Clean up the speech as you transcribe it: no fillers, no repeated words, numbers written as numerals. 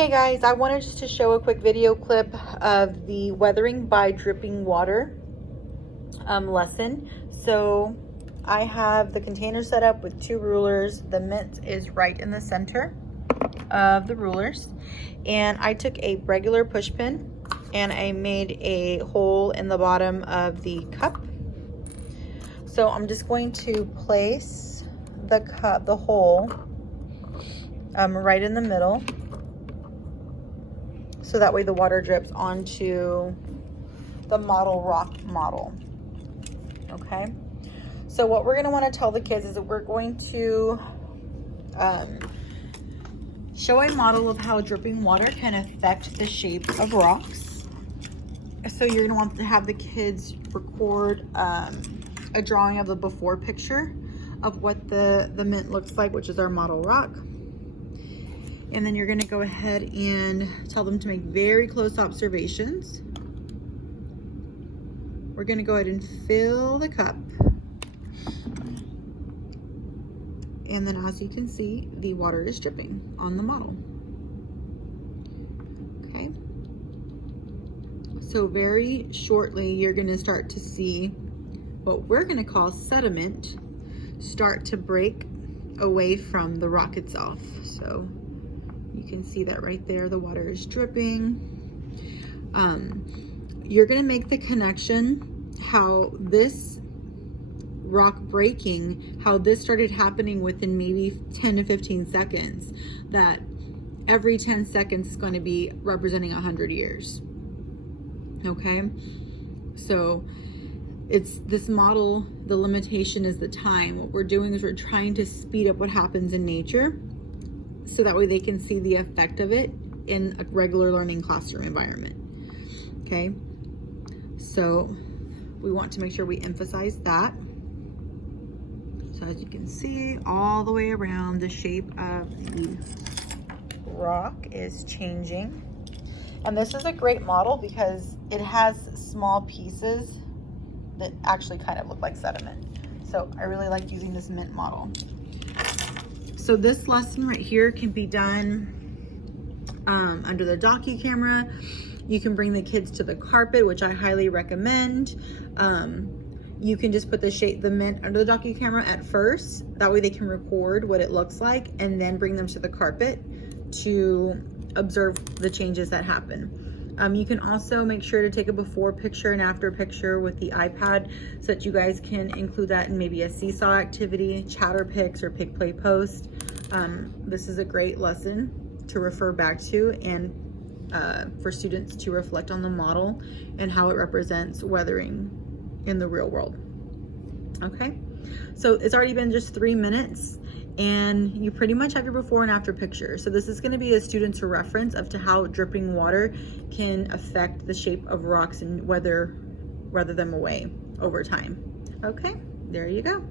Hey guys, I wanted just to show a quick video clip of the weathering by dripping water lesson. So I have the container set up with 2 rulers. The mint is right in the center of the rulers. And I took a regular push pin and I made a hole in the bottom of the cup. So I'm just going to place the hole right in the middle. So that way the water drips onto the model rock model. Okay. So what we're going to want to tell the kids is that we're going to show a model of how dripping water can affect the shape of rocks. So you're going to want to have the kids record a drawing of the before picture of what the mint looks like, which is our model rock. And then you're going to go ahead and tell them to make very close observations. We're going to go ahead and fill the cup. And then as you can see, the water is dripping on the model. Okay. So very shortly, you're going to start to see what we're going to call sediment start to break away from the rock itself. So you can see that right there, the water is dripping. You're gonna make the connection how this rock breaking, how this started happening within maybe 10 to 15 seconds, that every 10 seconds is going to be representing 100 years. Okay, so it's this model, the limitation is the time. What we're doing is we're trying to speed up what happens in nature, so that way they can see the effect of it in a regular learning classroom environment. Okay, so we want to make sure we emphasize that. So as you can see, all the way around, the shape of the rock is changing. And this is a great model because it has small pieces that actually kind of look like sediment. So I really like using this mint model. So this lesson right here can be done under the docu-camera. You can bring the kids to the carpet, which I highly recommend. You can just put the mint under the docu-camera at first. That way they can record what it looks like and then bring them to the carpet to observe the changes that happen. You can also make sure to take a before picture and after picture with the iPad so that you guys can include that in maybe a seesaw activity, Chatterpix, or Pick Play Post. This is a great lesson to refer back to and for students to reflect on the model and how it represents weathering in the real world. Okay, so it's already been just 3 minutes and you pretty much have your before and after picture. So this is going to be a student's reference of to how dripping water can affect the shape of rocks and weather them away over time. Okay, there you go.